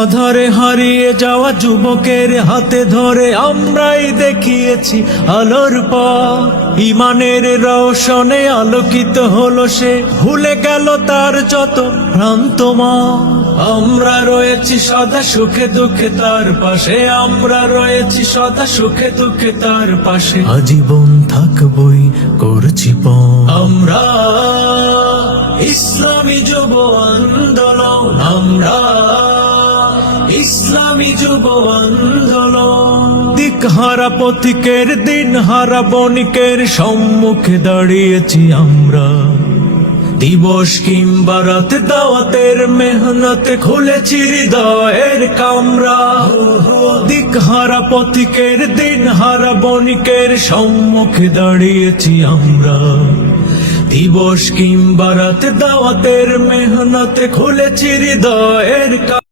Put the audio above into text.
আধারে হারিয়ে যাওয়া যুবকের হাতে ধরে আমরাই দেখিয়েছি আলোর পথ। ঈমানের রওশনে আলোকিত হলো সে, ভুলে গেল তার যত ভ্রান্ত মত। আমরা রয়েছি সদা সুখে দুঃখে তার পাশে, আমরা রয়েছি সদা সুখে দুঃখে তার পাশে। আজীবন থাকবই করছি পথ। আমরা ইসলামী যুব আন্দোলন, আমরা ইসলামী যুব আন্দোলন। দিকহারা পথিকের দিনহারা বণিকের সম্মুখে দাঁড়িয়েছি আমরা। দিবস কিংবা রাতে দাওয়াতের মেহনতে খুলেছি হৃদয়ের কামরা। দিকহারা পথিকের দিনহারা বণিকের সম্মুখে দাঁড়িয়েছি আমরা। দিবস কিংবা রাতে দাওয়াতের মেহনতে খুলেছি হৃদয়ের